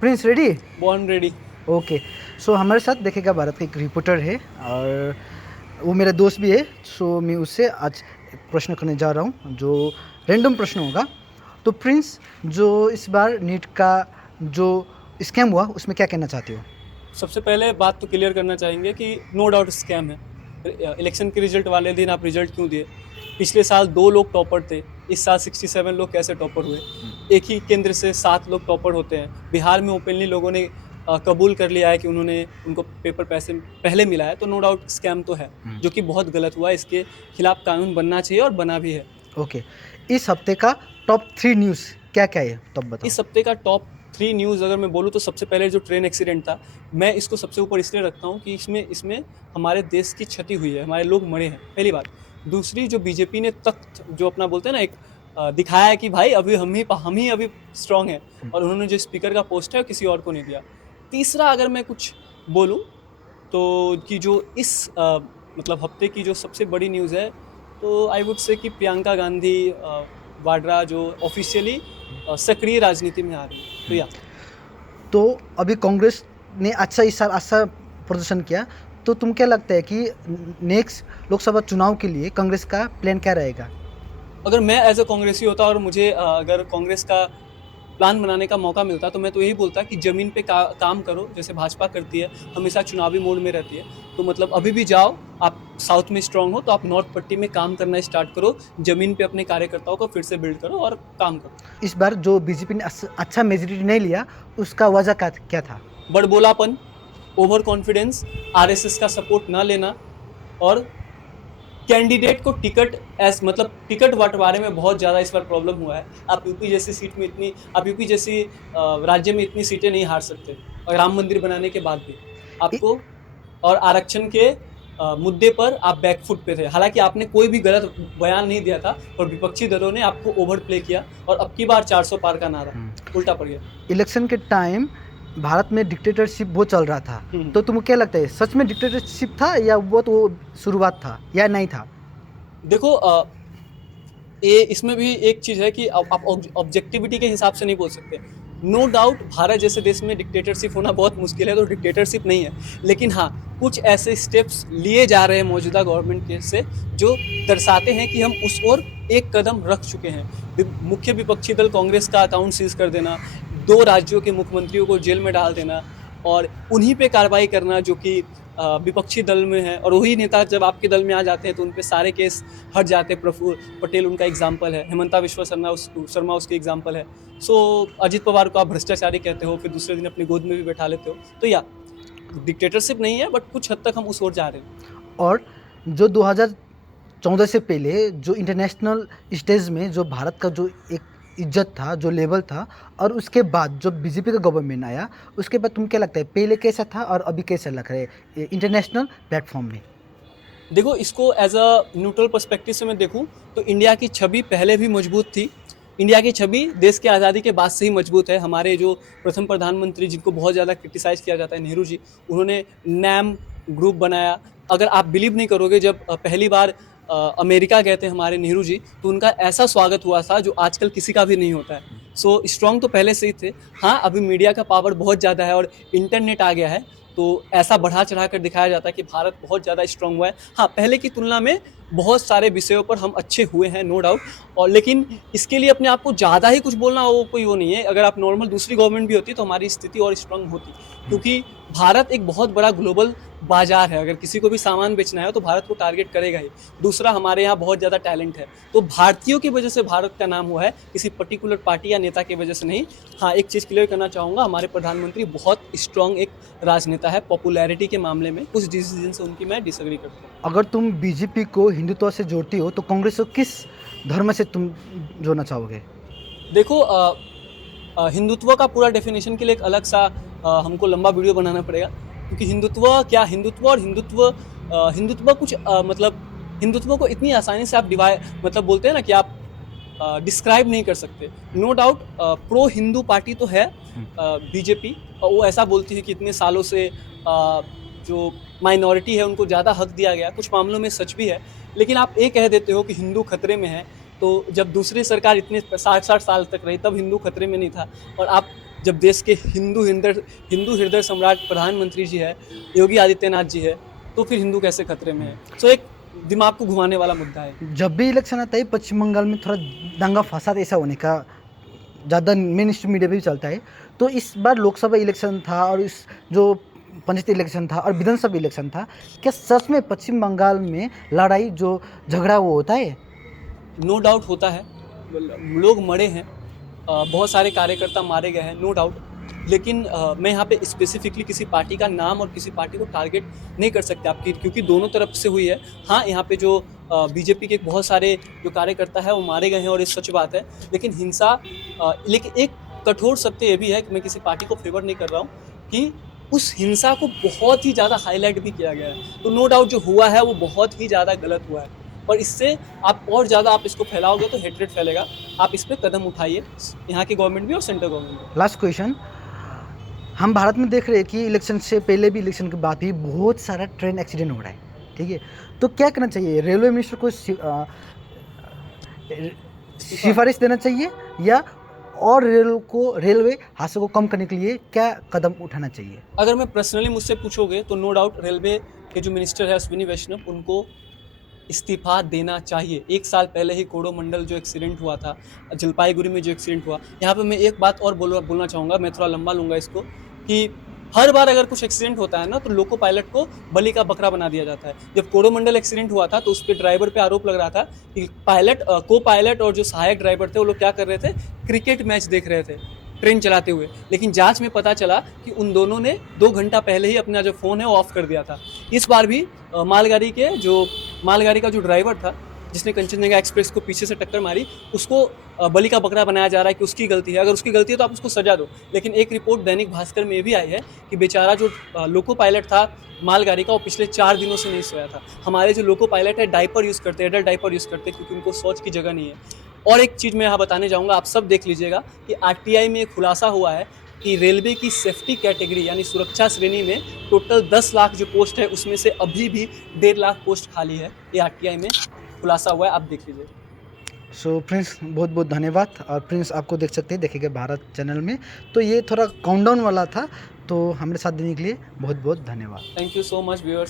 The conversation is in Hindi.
Prince ready? Born ready. Okay. So हमारे साथ देखेगा भारत का एक रिपोर्टर है और वो मेरा दोस्त भी है। सो मैं उससे आज एक प्रश्न करने जा रहा हूँ जो रैंडम प्रश्न होगा। तो प्रिंस, जो इस बार नीट का जो स्कैम हुआ उसमें क्या कहना चाहते हो? सबसे पहले बात तो क्लियर करना चाहेंगे कि नो डाउट स्कैम है। इलेक्शन के रिजल्ट वाले दिन आप रिजल्ट क्यों दिए? पिछले साल 2 लोग टॉपर थे, इस साल 67 लोग कैसे टॉपर हुए? एक ही केंद्र से 7 लोग टॉपर होते हैं। बिहार में ओपनली लोगों ने कबूल कर लिया है कि उनको पेपर पैसे पहले मिला है, तो नो डाउट स्कैम तो है, जो कि बहुत गलत हुआ है। इसके खिलाफ कानून बनना चाहिए और बना भी है। ओके। इस हफ्ते का टॉप 3 न्यूज़ क्या क्या है, तब बताओ। इस हफ्ते का टॉप 3 न्यूज़ अगर मैं बोलूँ तो सबसे पहले जो ट्रेन एक्सीडेंट था, मैं इसको सबसे ऊपर इसलिए रखता हूँ कि इसमें हमारे देश की क्षति हुई है, हमारे लोग मरे हैं, पहली बात। दूसरी, जो बीजेपी ने तख्त जो अपना बोलते हैं ना, एक दिखाया है कि भाई अभी हम ही अभी स्ट्रांग हैं, और उन्होंने जो स्पीकर का पोस्ट है वो किसी और को नहीं दिया। तीसरा अगर मैं कुछ बोलूँ तो कि जो इस मतलब हफ्ते की जो सबसे बड़ी न्यूज़ है, तो आई वुड से कि प्रियंका गांधी वाड्रा जो ऑफिशियली सक्रिय राजनीति में आ रही है। तो या तो अभी कांग्रेस ने इस साल अच्छा प्रदर्शन किया, तो तुम क्या लगता है कि नेक्स्ट लोकसभा चुनाव के लिए कांग्रेस का प्लान क्या रहेगा? अगर मैं एज अ कांग्रेसी होता और मुझे अगर कांग्रेस का प्लान बनाने का मौका मिलता, तो मैं तो यही बोलता कि ज़मीन पे काम करो, जैसे भाजपा करती है, हमेशा चुनावी मोड में रहती है। तो मतलब अभी भी जाओ, आप साउथ में स्ट्रांग हो तो आप नॉर्थ पट्टी में काम करना स्टार्ट करो, ज़मीन पे अपने कार्यकर्ताओं को फिर से बिल्ड करो और काम करो। इस बार जो बीजेपी ने अच्छा मेजोरिटी नहीं लिया, उसका वजह क्या था? बड़बोलापन, ओवर कॉन्फिडेंस, आरएसएस का सपोर्ट ना लेना, और कैंडिडेट को टिकट बंटवारे में बहुत ज़्यादा इस बार प्रॉब्लम हुआ है। आप यूपी जैसी राज्य में इतनी सीटें नहीं हार सकते, और राम मंदिर बनाने के बाद भी इ- आपको, और आरक्षण के मुद्दे पर आप बैकफुट पे थे। हालांकि आपने कोई भी गलत बयान नहीं दिया था, और विपक्षी दलों ने आपको ओवर प्ले किया, और अब की बार 400 पार का नारा उल्टा पड़ गया। इलेक्शन के टाइम भारत में डिक्टेटरशिप वो चल रहा था, तो तुमको क्या लगता है सच में डिक्टेटरशिप था या वो शुरुआत था या नहीं था? देखो, ये इसमें भी एक चीज़ है कि आप ऑब्जेक्टिविटी के हिसाब से नहीं बोल सकते। नो डाउट भारत जैसे देश में डिक्टेटरशिप होना बहुत मुश्किल है, तो डिक्टेटरशिप नहीं है। लेकिन हाँ, कुछ ऐसे स्टेप्स लिए जा रहे हैं मौजूदा गवर्नमेंट के से, जो दर्शाते हैं कि हम उस ओर एक कदम रख चुके हैं। मुख्य विपक्षी दल कांग्रेस का अकाउंट सीज कर देना, 2 राज्यों के मुख्यमंत्रियों को जेल में डाल देना, और उन्हीं पे कार्रवाई करना जो कि विपक्षी दल में है, और वही नेता जब आपके दल में आ जाते हैं तो उन पे सारे केस हट जाते हैं। प्रफुल्ल पटेल उनका एग्जाम्पल है, हेमंता विश्व शर्मा उसकी एग्जाम्पल है। सो अजित पवार को आप भ्रष्टाचारी कहते हो, फिर दूसरे दिन अपनी गोद में भी बैठा लेते हो। तो या डिक्टेटरशिप नहीं है, बट कुछ हद तक हम उस ओर जा रहे हैं। और जो 2014 से पहले जो इंटरनेशनल स्टेज में जो भारत का जो एक इज्जत था, जो लेवल था, और उसके बाद जो बीजेपी का गवर्नमेंट आया, उसके बाद तुम क्या लगता है पहले कैसा था और अभी कैसा लग रहा है इंटरनेशनल प्लेटफॉर्म में? देखो, इसको एज अ न्यूट्रल पर्सपेक्टिव से मैं देखूं तो इंडिया की छवि पहले भी मजबूत थी। इंडिया की छवि देश की आज़ादी के बाद से ही मजबूत है। हमारे जो प्रथम प्रधानमंत्री, जिनको बहुत ज़्यादा क्रिटिसाइज़ किया जाता है, नेहरू जी, उन्होंने नैम ग्रुप बनाया। अगर आप बिलीव नहीं करोगे, जब पहली बार अमेरिका गए थे हमारे नेहरू जी, तो उनका ऐसा स्वागत हुआ था जो आजकल किसी का भी नहीं होता है। सो स्ट्रॉन्ग तो पहले से ही थे। हाँ, अभी मीडिया का पावर बहुत ज़्यादा है और इंटरनेट आ गया है, तो ऐसा बढ़ा चढ़ा कर दिखाया जाता है कि भारत बहुत ज़्यादा स्ट्रांग हुआ है। हाँ, पहले की तुलना में बहुत सारे विषयों पर हम अच्छे हुए हैं, नो डाउट। और लेकिन इसके लिए अपने आप को ज़्यादा ही कुछ बोलना वो नहीं है। अगर आप नॉर्मल दूसरी गवर्नमेंट भी होती तो हमारी स्थिति और स्ट्रांग होती, क्योंकि भारत एक बहुत बड़ा ग्लोबल बाजार है। अगर किसी को भी सामान बेचना है तो भारत को टारगेट करेगा ही। दूसरा, हमारे यहाँ बहुत ज़्यादा टैलेंट है, तो भारतीयों की वजह से भारत का नाम हुआ है, किसी पर्टिकुलर पार्टी या नेता की वजह से नहीं। हाँ, एक चीज़ क्लियर करना चाहूँगा, हमारे प्रधानमंत्री बहुत स्ट्रांग एक राजनेता है। पॉपुलैरिटी के मामले में कुछ डिसीजन से उनकी मैं डिसएग्री करता हूँ। अगर तुम बीजेपी को हिंदुत्व से जोड़ती हो तो कांग्रेस को किस धर्म से तुम जोड़ना चाहोगे? देखो, हिंदुत्व का पूरा डेफिनेशन के लिए एक अलग सा हमको लंबा वीडियो बनाना पड़ेगा, क्योंकि हिंदुत्व और हिंदुत्व कुछ मतलब हिंदुत्व को इतनी आसानी से आप मतलब बोलते हैं ना कि आप डिस्क्राइब नहीं कर सकते। No doubt pro Hindu party तो है बीजेपी, और वो ऐसा बोलती है कि इतने सालों से जो माइनॉरिटी है उनको ज़्यादा हक दिया गया। कुछ मामलों में सच भी है, लेकिन आप ये कह देते हो कि हिंदू खतरे में है, तो जब दूसरी सरकार इतने 60-60 साल तक रही तब हिंदू खतरे में नहीं था। और आप जब देश के हिंदू हृदय सम्राट प्रधानमंत्री जी है, योगी आदित्यनाथ जी है, तो फिर हिंदू कैसे खतरे में है? सो एक दिमाग को घुमाने वाला मुद्दा है। जब भी इलेक्शन आता है पश्चिम बंगाल में थोड़ा दंगा फसाद ऐसा होने का ज़्यादा मेन स्ट्रीम मीडिया पे भी चलता है। तो इस बार लोकसभा इलेक्शन था और इस जो पंचायती इलेक्शन था और विधानसभा इलेक्शन था, क्या सच में पश्चिम बंगाल में लड़ाई जो झगड़ा वो होता है? नो डाउट होता है, लोग मरे हैं, बहुत सारे कार्यकर्ता मारे गए हैं, नो डाउट। लेकिन मैं यहाँ पे स्पेसिफिकली किसी पार्टी का नाम और किसी पार्टी को टारगेट नहीं कर सकते आपकी, क्योंकि दोनों तरफ से हुई है। हाँ, यहाँ पे जो बीजेपी के बहुत सारे जो कार्यकर्ता है वो मारे गए हैं और ये सच बात है। लेकिन हिंसा लेकिन एक कठोर सत्य ये भी है कि मैं किसी पार्टी को फेवर नहीं कर रहा हूँ कि उस हिंसा को बहुत ही ज़्यादा हाईलाइट भी किया गया है। तो नो डाउट जो हुआ है वो बहुत ही ज़्यादा गलत हुआ है, और इससे आप और ज़्यादा आप इसको फैलाओगे तो हेट्रेड फैलेगा। आप इस पर कदम उठाइए, यहाँ की गवर्नमेंट भी और सेंट्रल गवर्नमेंट भी। लास्ट क्वेश्चन, हम भारत में देख रहे हैं कि इलेक्शन से पहले भी इलेक्शन के बाद भी बहुत सारा ट्रेन एक्सीडेंट हो रहा है, ठीक है? तो क्या करना चाहिए? रेलवे मिनिस्टर को सिफारिश देना चाहिए या और रेलवे हादसों को कम करने के लिए क्या कदम उठाना चाहिए? अगर मैं पर्सनली मुझसे पूछोगे तो नो डाउट रेलवे के जो मिनिस्टर है अश्विनी वैष्णव, उनको इस्तीफा देना चाहिए। 1 साल पहले ही कोरोमंडल जो एक्सीडेंट हुआ था, जलपाईगुड़ी में जो एक्सीडेंट हुआ, यहाँ पे मैं एक बात और बोलना चाहूँगा, मैं थोड़ा लंबा लूँगा इसको, कि हर बार अगर कुछ एक्सीडेंट होता है ना तो लोको पायलट को बलि का बकरा बना दिया जाता है। जब कोरोमंडल एक्सीडेंट हुआ था तो उस पर ड्राइवर पे आरोप लग रहा था कि को पायलट और जो सहायक ड्राइवर थे वो लोग क्या कर रहे थे, क्रिकेट मैच देख रहे थे ट्रेन चलाते हुए। लेकिन जांच में पता चला कि उन दोनों ने 2 घंटा पहले ही अपना जो फ़ोन है वो ऑफ कर दिया था। इस बार भी मालगाड़ी का जो ड्राइवर था जिसने कंचनजंगा एक्सप्रेस को पीछे से टक्कर मारी, उसको बलि का बकरा बनाया जा रहा है कि उसकी गलती है। अगर उसकी गलती है तो आप उसको सजा दो। लेकिन एक रिपोर्ट दैनिक भास्कर में ये भी आई है कि बेचारा जो लोको पायलट था मालगाड़ी का, वो पिछले 4 दिनों से नहीं सोया था। हमारे जो लोको पायलट है डायपर यूज़ करते हैं, एडल्ट डायपर यूज़ करते हैं, क्योंकि उनको शौच की जगह नहीं है। और एक चीज़ मैं यहाँ बताने जाऊँगा, आप सब देख लीजिएगा कि आरटीआई में एक खुलासा हुआ है कि रेलवे की सेफ्टी कैटेगरी यानी सुरक्षा श्रेणी में टोटल 10 लाख जो पोस्ट है उसमें से अभी भी 1.5 लाख पोस्ट खाली है। ये आरटीआई में खुलासा हुआ है, आप देख लीजिए। सो प्रिंस, बहुत बहुत धन्यवाद। और प्रिंस आपको देख सकते हैं देखिएगा भारत चैनल में। तो ये थोड़ा काउंटडाउन वाला था, तो हमारे साथ देने के लिए बहुत बहुत धन्यवाद। Thank you so much viewers.